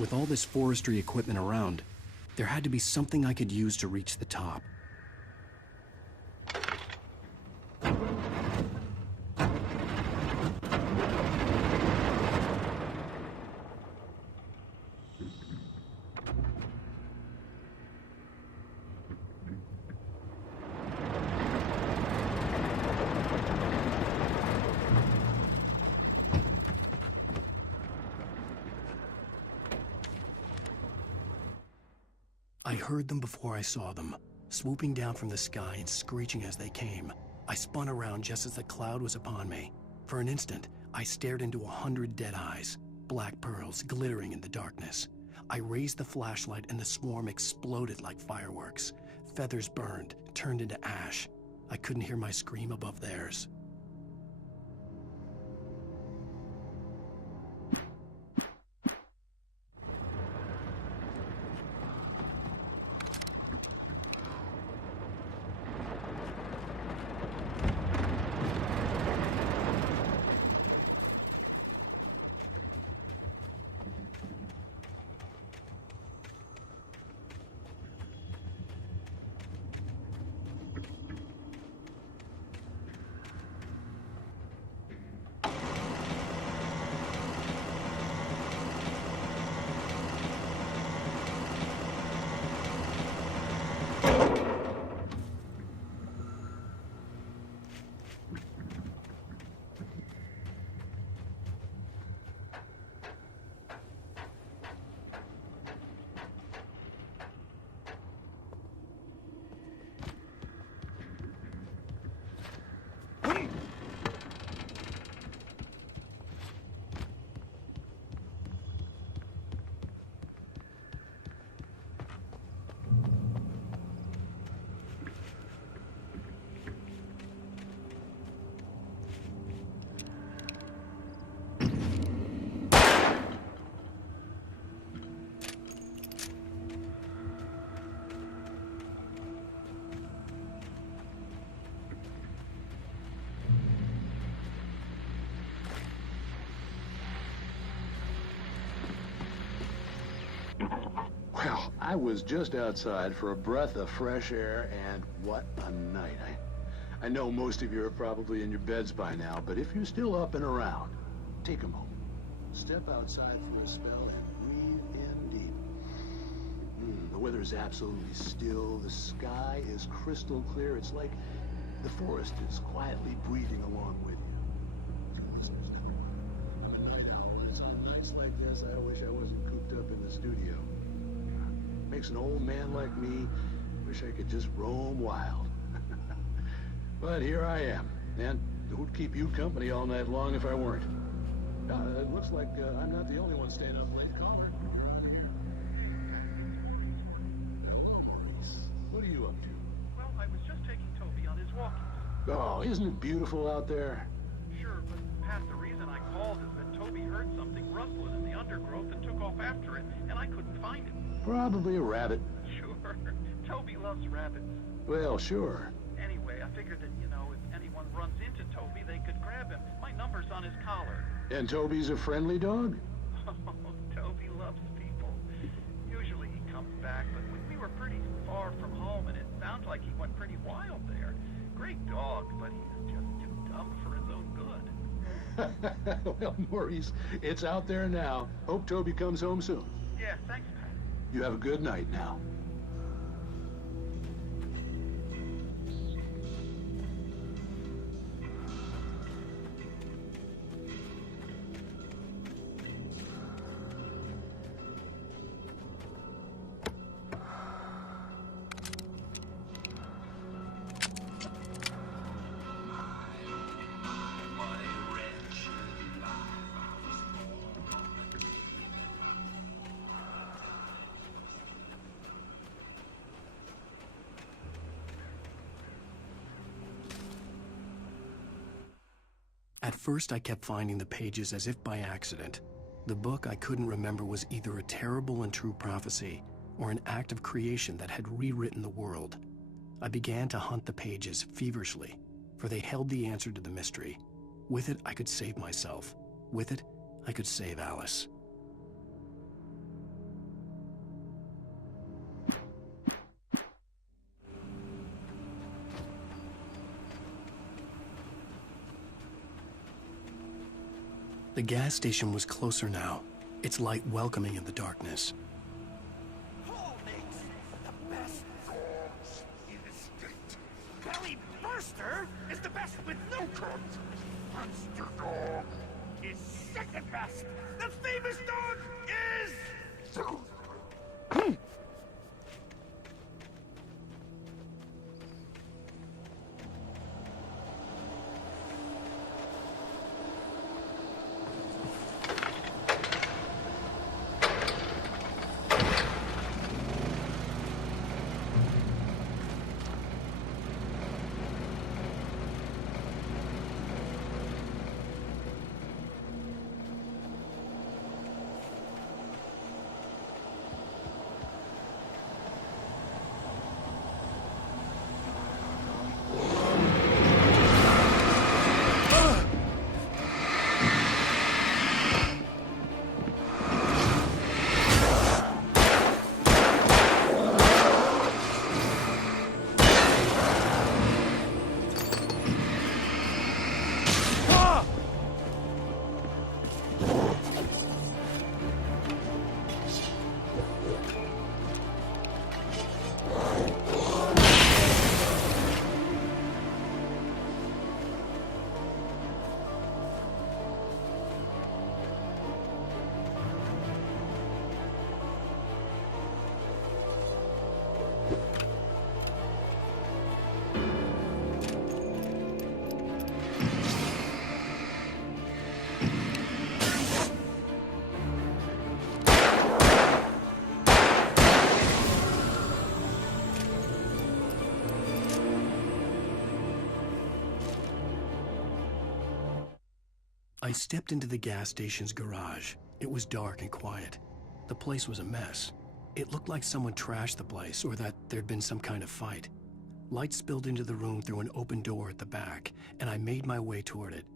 With all this forestry equipment around, there had to be something I could use to reach the top. I heard them before I saw them, swooping down from the sky and screeching as they came. I spun around just as the cloud was upon me. For an instant, I stared into 100 dead eyes, black pearls glittering in the darkness. I raised the flashlight and the swarm exploded like fireworks. Feathers burned, turned into ash. I couldn't hear my scream above theirs. Well, I was just outside for a breath of fresh air, and what a night. I know most of you are probably in your beds by now, but if you're still up and around, take a moment. Step outside for a spell and breathe in deep. The weather is absolutely still. The sky is crystal clear. It's like the forest is quietly breathing along with you. I'm a night owl. It's on nights like this, I wish I wasn't cooped up in the studio. Makes an old man like me wish I could just roam wild. But here I am, and who'd keep you company all night long if I weren't? It looks like I'm not the only one staying up late. Caller, hello, Maurice. What are you up to? Well, I was just taking Toby on his walkies. Oh, isn't it beautiful out there? Sure, but Pat, the reason I called is that Toby heard something rustling in the undergrowth and took off after it, and I couldn't find it. Probably a rabbit. Sure. Toby loves rabbits. Well, sure. Anyway, I figured that, if anyone runs into Toby, they could grab him. My number's on his collar. And Toby's a friendly dog? Oh, Toby loves people. Usually he comes back, but we were pretty far from home, and it sounds like he went pretty wild there. Great dog, but he's just too dumb for his own good. Well, Maurice, it's out there now. Hope Toby comes home soon. Yeah, thanks, Pat. You have a good night now. At first, I kept finding the pages as if by accident. The book I couldn't remember was either a terrible and true prophecy or an act of creation that had rewritten the world. I began to hunt the pages feverishly, for they held the answer to the mystery. With it, I could save myself. With it, I could save Alice. The gas station was closer now, its light welcoming in the darkness. Paul makes the best dogs in the state. Belly Burster is the best with no cuts. Monster Dog is second best. The famous dog is... I stepped into the gas station's garage. It was dark and quiet. The place was a mess. It looked like someone trashed the place or that there'd been some kind of fight. Light spilled into the room through an open door at the back, and I made my way toward it.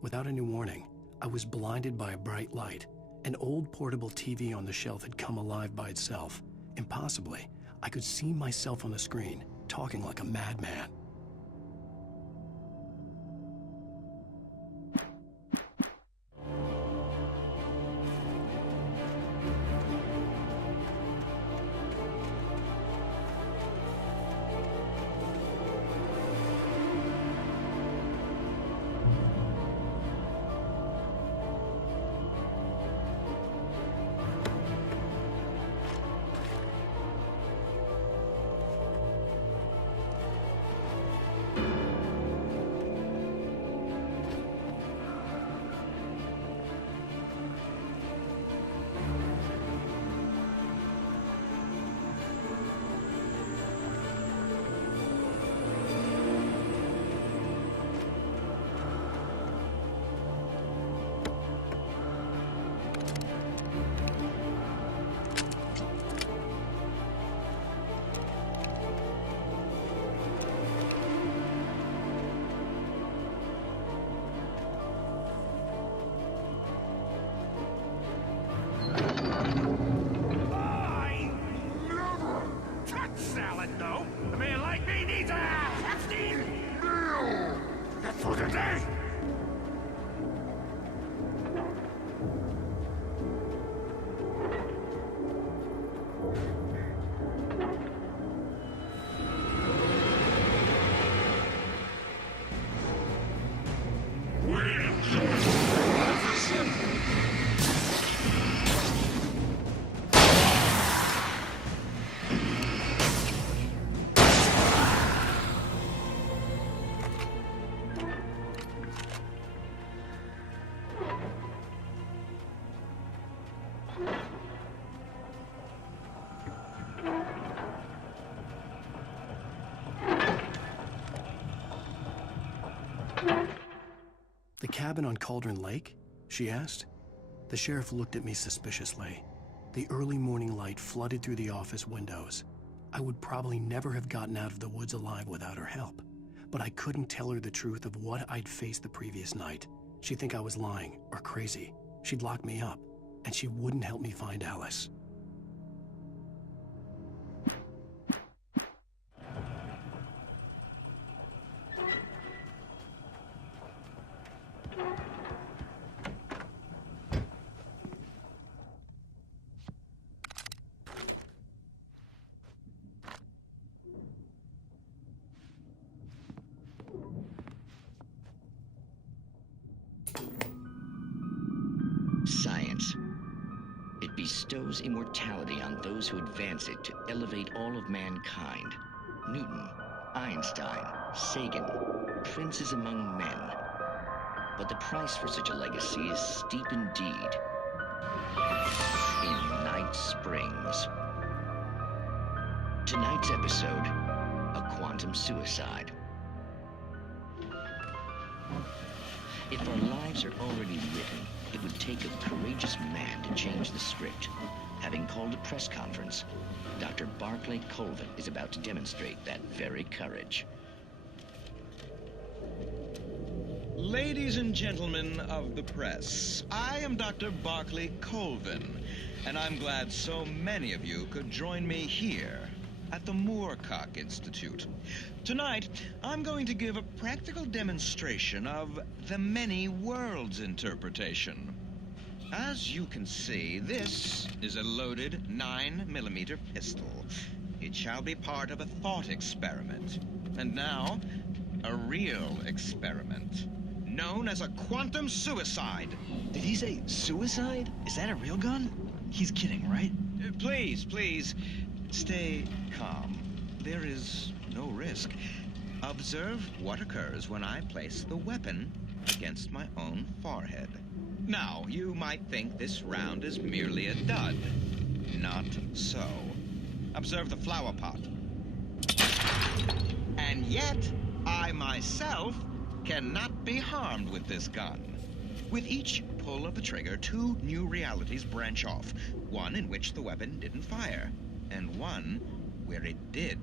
Without any warning, I was blinded by a bright light. An old portable TV on the shelf had come alive by itself. Impossibly, I could see myself on the screen, talking like a madman. The cabin on Cauldron Lake? She asked. The sheriff looked at me suspiciously. The early morning light flooded through the office windows. I would probably never have gotten out of the woods alive without her help. But I couldn't tell her the truth of what I'd faced the previous night. She'd think I was lying or crazy. She'd lock me up, and she wouldn't help me find Alice. bestows immortality on those who advance it to elevate all of mankind. Newton, Einstein, Sagan, princes among men. But the price for such a legacy is steep indeed. In Night Springs. Tonight's episode, a quantum suicide. If our lives are already written, it would take a courageous man to change the script. Having called a press conference, Dr. Barclay Colvin is about to demonstrate that very courage. Ladies and gentlemen of the press, I am Dr. Barclay Colvin, and I'm glad so many of you could join me here at the Moorcock Institute. Tonight, I'm going to give a practical demonstration of the many worlds interpretation. As you can see, this is a loaded 9mm pistol. It shall be part of a thought experiment. And now, a real experiment, known as a quantum suicide. Did he say suicide? Is that a real gun? He's kidding, right? Please, stay calm. There is no risk. Observe what occurs when I place the weapon against my own forehead. Now, you might think this round is merely a dud. Not so. Observe the flower pot. And yet, I myself cannot be harmed with this gun. With each pull of the trigger, two new realities branch off. One in which the weapon didn't fire, and one where it did.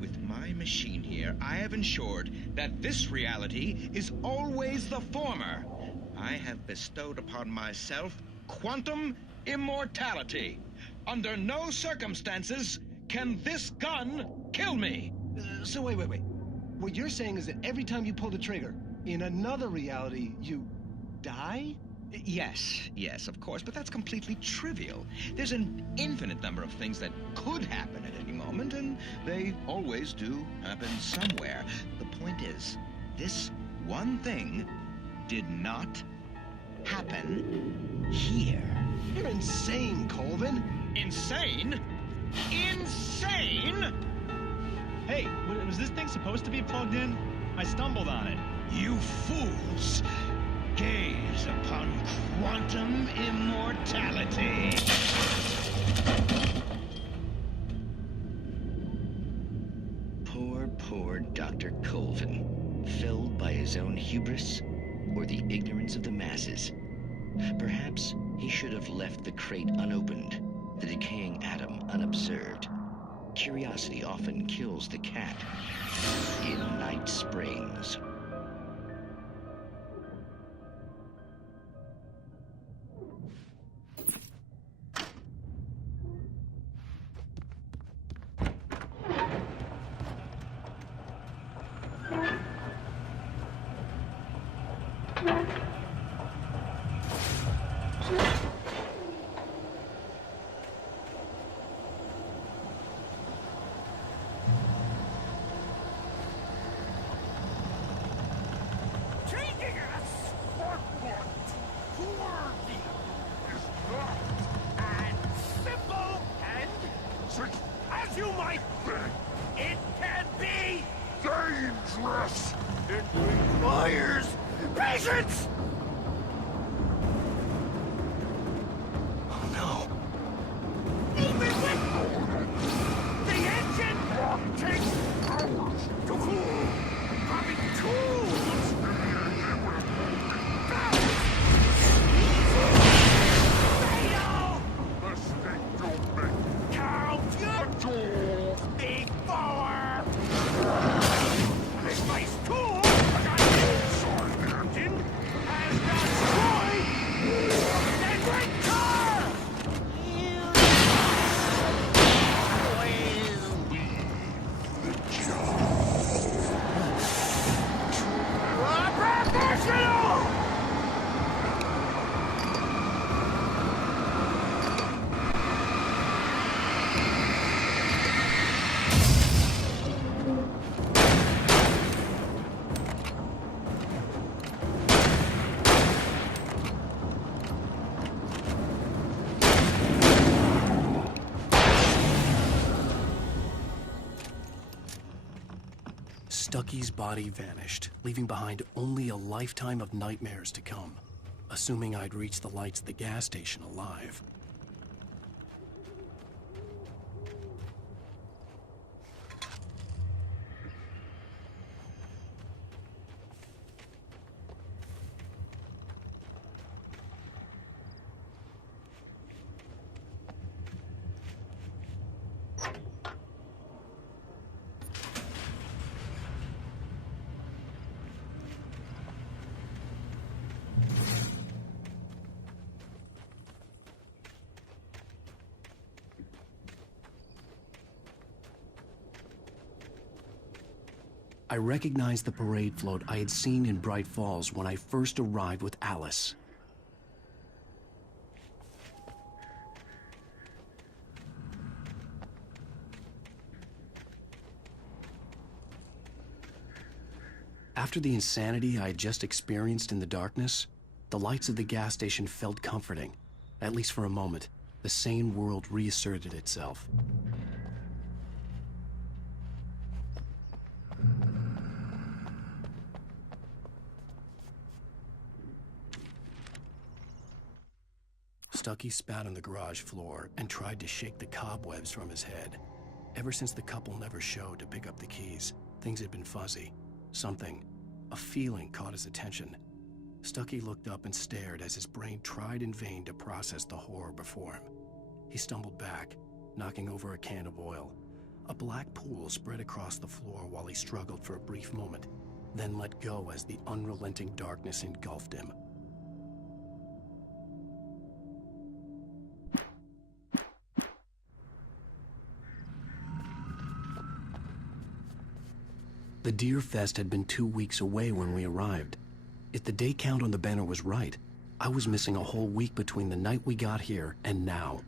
With my machine here, I have ensured that this reality is always the former. I have bestowed upon myself quantum immortality. Under no circumstances can this gun kill me. So wait. What you're saying is that every time you pull the trigger, in another reality, you die? Yes, of course, but that's completely trivial. There's an infinite number of things that could happen at any moment, and they always do happen somewhere. The point is, this one thing did not happen here. You're insane, Colvin. Insane? Insane? Hey, was this thing supposed to be plugged in? I stumbled on it. You fools! Gaze upon quantum immortality. Poor Dr. Colvin, felled by his own hubris or the ignorance of the masses. Perhaps he should have left the crate unopened, the decaying atom unobserved. Curiosity often kills the cat. In Night Springs. As you might think, it can be dangerous. It requires patience. Oh no. Even with the engine takes hours to cool. Having tools. Fatal. Mistake don't make. Count your tools, big four. This place cool. I got inside the engine has destroyed the great car. Professional! Stucky's body vanished, leaving behind only a lifetime of nightmares to come, assuming I'd reach the lights at the gas station alive. I recognized the parade float I had seen in Bright Falls when I first arrived with Alice. After the insanity I had just experienced in the darkness, the lights of the gas station felt comforting. At least for a moment, the sane world reasserted itself. Stucky spat on the garage floor and tried to shake the cobwebs from his head. Ever since the couple never showed to pick up the keys, things had been fuzzy. Something, a feeling, caught his attention. Stucky looked up and stared as his brain tried in vain to process the horror before him. He stumbled back, knocking over a can of oil. A black pool spread across the floor while he struggled for a brief moment, then let go as the unrelenting darkness engulfed him. The Deer Fest had been 2 weeks away when we arrived. If the day count on the banner was right, I was missing a whole week between the night we got here and now.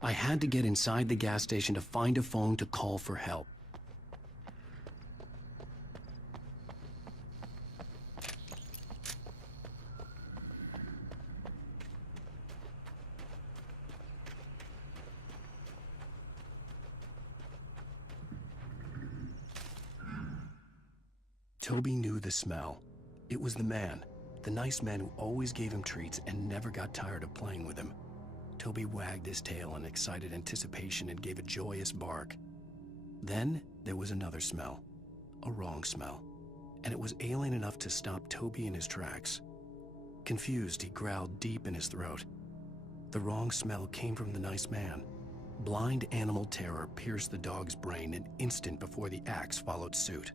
I had to get inside the gas station to find a phone to call for help. Toby knew the smell. It was the man, the nice man who always gave him treats and never got tired of playing with him. Toby wagged his tail in excited anticipation and gave a joyous bark. Then there was another smell, a wrong smell, and it was alien enough to stop Toby in his tracks. Confused, he growled deep in his throat. The wrong smell came from the nice man. Blind animal terror pierced the dog's brain an instant before the axe followed suit.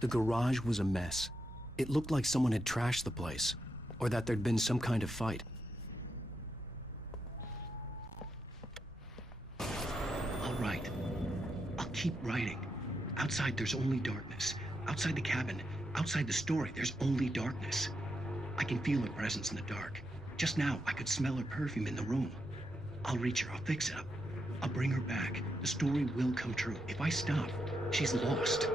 The garage was a mess. It looked like someone had trashed the place, or that there'd been some kind of fight. All right. I'll keep writing. Outside, there's only darkness. Outside the cabin, outside the story, there's only darkness. I can feel her presence in the dark. Just now, I could smell her perfume in the room. I'll reach her. I'll fix it up. I'll bring her back. The story will come true. If I stop, she's lost.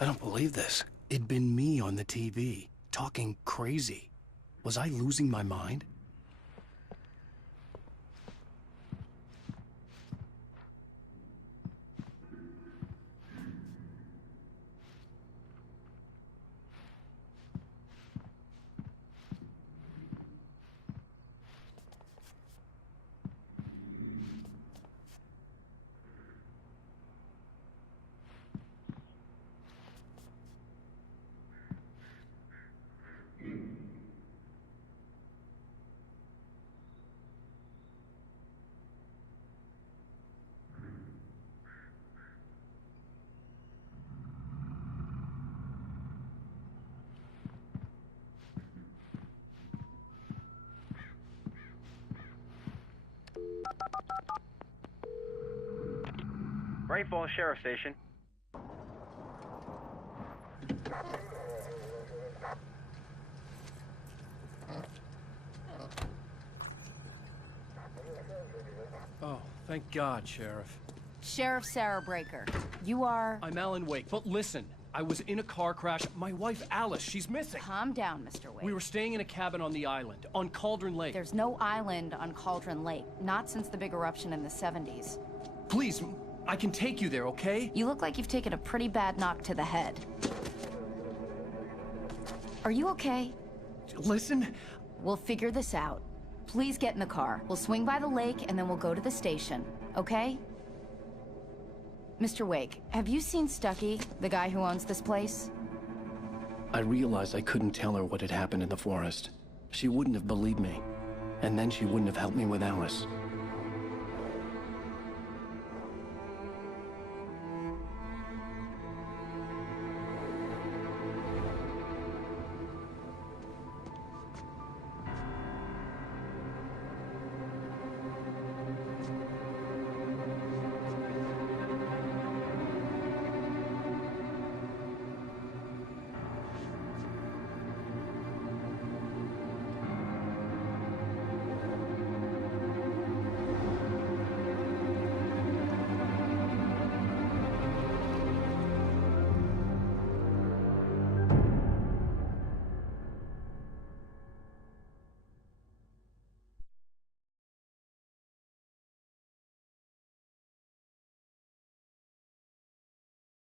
I don't believe this. It'd been me on the TV, talking crazy. Was I losing my mind? Great Falls Sheriff Station. Oh, thank God, Sheriff. Sheriff Sarah Breaker. You are... I'm Alan Uэйk, but listen. I was in a car crash. My wife, Alice, she's missing. Calm down, Mr. Uэйk. We were staying in a cabin on the island, on Cauldron Lake. There's no island on Cauldron Lake. Not since the big eruption in the 70s. Please, I can take you there, okay? You look like you've taken a pretty bad knock to the head. Are you okay? Listen. We'll figure this out. Please get in the car. We'll swing by the lake and then we'll go to the station, okay? Mr. Uэйk, have you seen Stucky, the guy who owns this place? I realized I couldn't tell her what had happened in the forest. She wouldn't have believed me. And then she wouldn't have helped me with Alice.